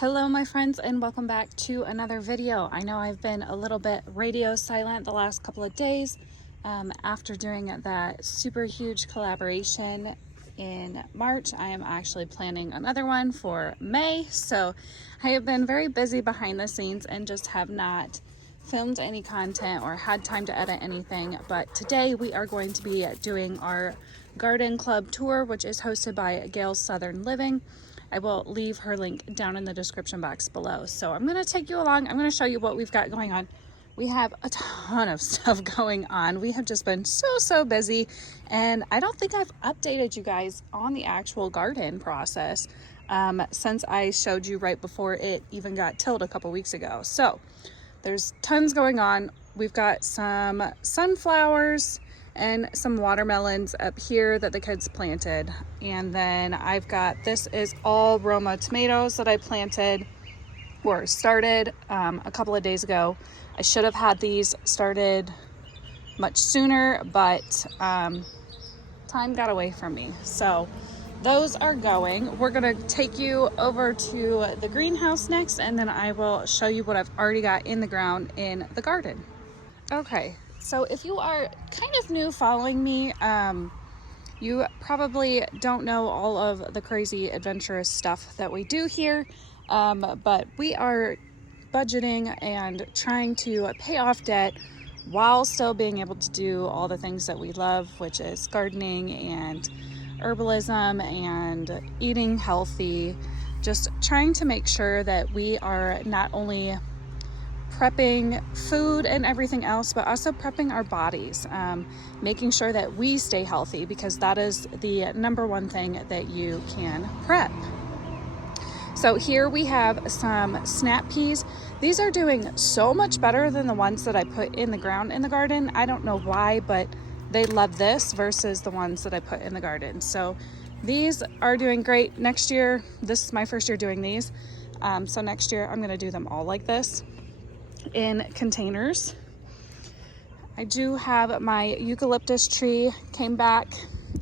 Hello my friends, and welcome back to another video. I know I've been a little bit radio silent the last couple of days after doing that super huge collaboration in March. I am actually planning another one for May, so I have been very busy behind the scenes and just have not filmed any content or had time to edit anything. But today we are going to be doing our garden club tour, which is hosted by Gail's Southern Living. I will leave her link down in the description box below. So I'm going to take you along. I'm going to show you what we've got going on. We have a ton of stuff going on. We have just been so busy, and I don't think I've updated you guys on the actual garden process since I showed you right before it even got tilled a couple weeks ago. So there's tons going on. We've got some sunflowers and some watermelons up here that the kids planted, and then I've got, this is all Roma tomatoes that I planted or started a couple of days ago. I should have had these started much sooner, but time got away from me. So those are going. We're gonna take you over to the greenhouse next, and then I will show you what I've already got in the ground in the garden. Okay, so if you are kind of new following me, you probably don't know all of the crazy adventurous stuff that we do here, but we are budgeting and trying to pay off debt while still being able to do all the things that we love, which is gardening and herbalism and eating healthy. Just trying to make sure that we are not only prepping food and everything else, but also prepping our bodies, making sure that we stay healthy, because that is the number one thing that you can prep. So here we have some snap peas. These are doing so much better than the ones that I put in the ground in the garden. I don't know why, but they love this versus the ones that I put in the garden. So these are doing great. Next year, this is my first year doing these. So next year I'm going to do them all like this in containers. I do have my eucalyptus tree came back.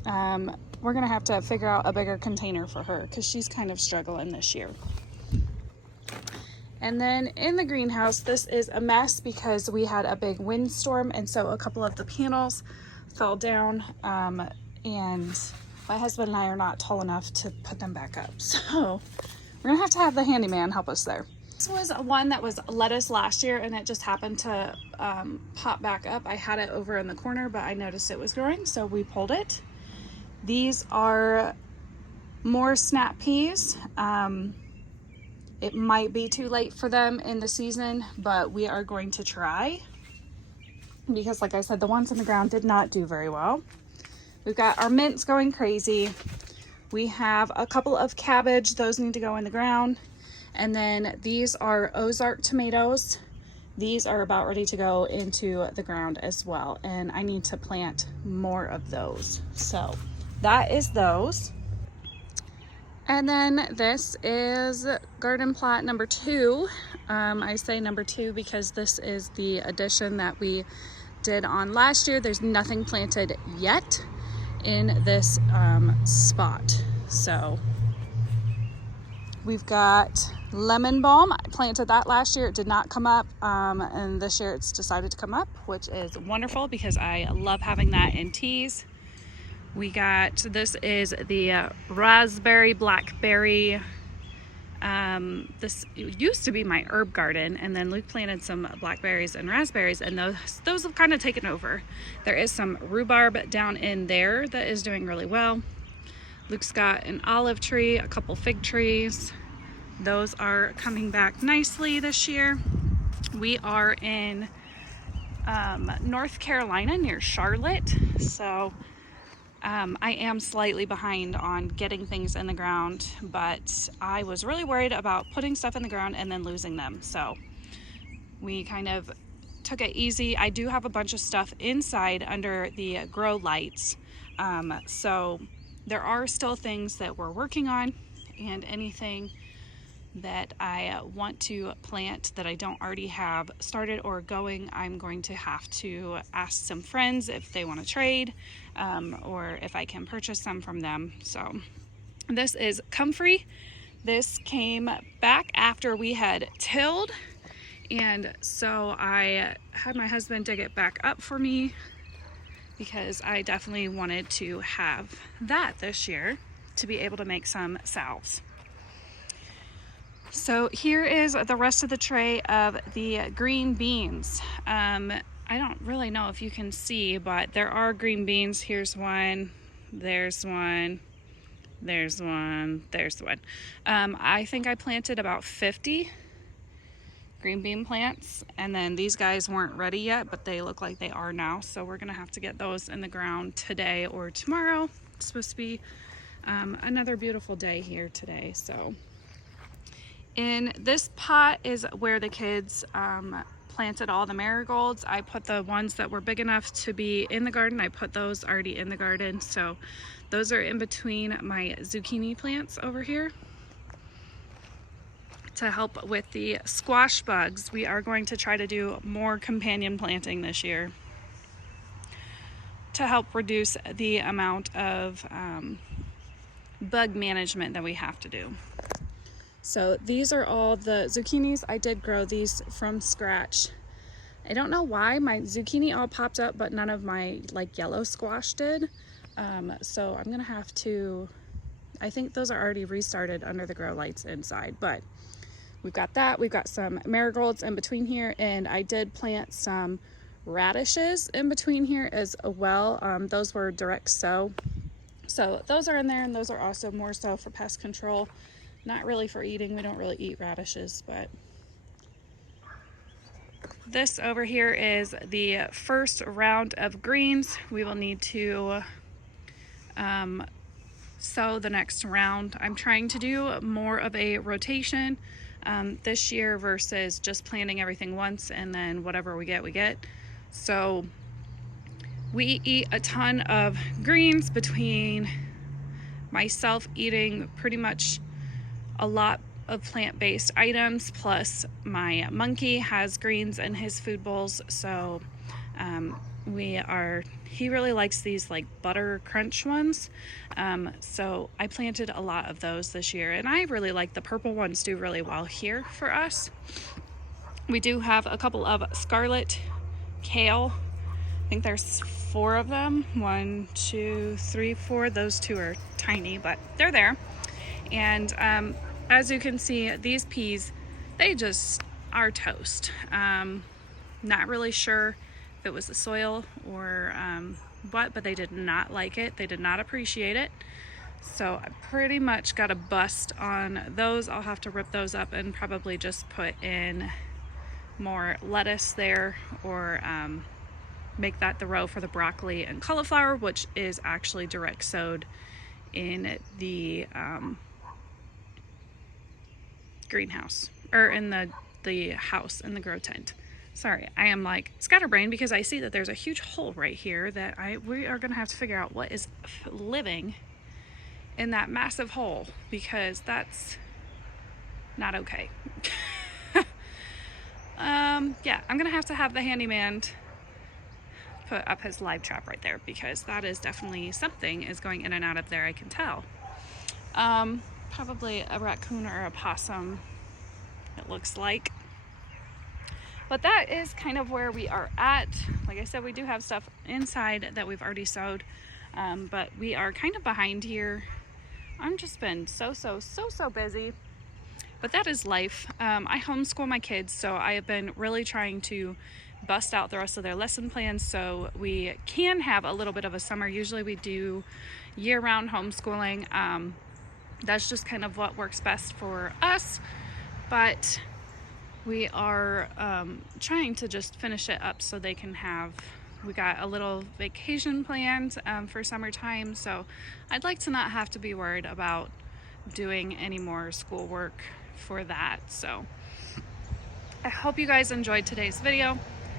We're gonna have to figure out a bigger container for her because she's kind of struggling this year. And then in the greenhouse, this is a mess because we had a big windstorm, and so a couple of the panels fell down, and my husband and I are not tall enough to put them back up, so we're gonna have to have the handyman help us there. This was one that was lettuce last year, and it just happened to pop back up. I had it over in the corner, but I noticed it was growing, so we pulled it. These are more snap peas. It might be too late for them in the season, but we are going to try, because like I said, the ones in the ground did not do very well. We've got our mints going crazy. We have a couple of cabbage. Those need to go in the ground. And then these are Ozark tomatoes. These are about ready to go into the ground as well, and I need to plant more of those. So that is those. And then this is garden plot number 2. I say number 2 because this is the addition that we did on last year. There's nothing planted yet in this spot. So we've got lemon balm. I planted that last year. It did not come up, and this year it's decided to come up, which is wonderful because I love having that in teas. We got, this is the raspberry blackberry. This used to be my herb garden, and then Luke planted some blackberries and raspberries, and those have kind of taken over. There is some rhubarb down in there that is doing really well. Luke's got an olive tree, a couple fig trees. Those are coming back nicely this year. We are in North Carolina near Charlotte, so I am slightly behind on getting things in the ground, but I was really worried about putting stuff in the ground and then losing them. So we kind of took it easy. I do have a bunch of stuff inside under the grow lights. So there are still things that we're working on, and anything that I want to plant that I don't already have started or going, I'm going to have to ask some friends if they want to trade, or if I can purchase some from them. So this is comfrey. This came back after we had tilled, and so I had my husband dig it back up for me because I definitely wanted to have that this year to be able to make some salves. So here is the rest of the tray of the green beans. I don't really know if you can see, but there are green beans. Here's one, there's one, there's one, there's one. I think I planted about 50 green bean plants, and then these guys weren't ready yet, but they look like they are now, so we're gonna have to get those in the ground today or tomorrow. It's supposed to be another beautiful day here today. So in this pot is where the kids planted all the marigolds. I put the ones that were big enough to be in the garden, I put those already in the garden, so those are in between my zucchini plants over here. To help with the squash bugs, we are going to try to do more companion planting this year to help reduce the amount of bug management that we have to do. So these are all the zucchinis. I did grow these from scratch. I don't know why my zucchini all popped up, but none of my like yellow squash did. So I'm gonna have to, I think those are already restarted under the grow lights inside, but we've got that. We've got some marigolds in between here, and I did plant some radishes in between here as well. Those were direct sow. So those are in there, and those are also more so for pest control. Not really for eating. We don't really eat radishes, but this over here is the first round of greens. We will need to sow the next round. I'm trying to do more of a rotation this year versus just planting everything once and then whatever we get, we get. So we eat a ton of greens, between myself eating pretty much a lot of plant-based items, plus my monkey has greens in his food bowls. So he really likes these like butter crunch ones. So I planted a lot of those this year, and I really like the purple ones, do really well here for us. We do have a couple of scarlet kale. I think there's 4 of them. 1, 2, 3, 4. Those 2 are tiny, but they're there. And as you can see, these peas, they just are toast. Not really sure if it was the soil or what, but they did not like it. They did not appreciate it. So I pretty much got a bust on those. I'll have to rip those up and probably just put in more lettuce there, or make that the row for the broccoli and cauliflower, which is actually direct sowed in the greenhouse, or in the house in the grow tent. Sorry, I am like scatterbrained because I see that there's a huge hole right here that we are gonna have to figure out what is living in that massive hole, because that's not okay. Yeah, I'm gonna have to have the handyman put up his live trap right there, because that is definitely something is going in and out of there, I can tell. Probably a raccoon or a possum, it looks like. But that is kind of where we are at. Like I said, we do have stuff inside that we've already sowed, but we are kind of behind here. I've just been so busy, but that is life. I homeschool my kids, so I have been really trying to bust out the rest of their lesson plans so we can have a little bit of a summer. Usually we do year-round homeschooling. That's just kind of what works best for us, but we are trying to just finish it up so they can have, we got a little vacation planned for summertime, so I'd like to not have to be worried about doing any more schoolwork for that. So I hope you guys enjoyed today's video.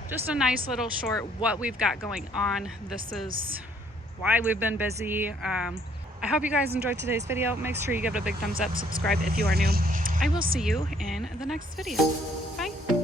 Just a nice little short what we've got going on. This is why we've been busy. I hope you guys enjoyed today's video. Make sure you give it a big thumbs up, subscribe if you are new. I will see you in the next video. Bye.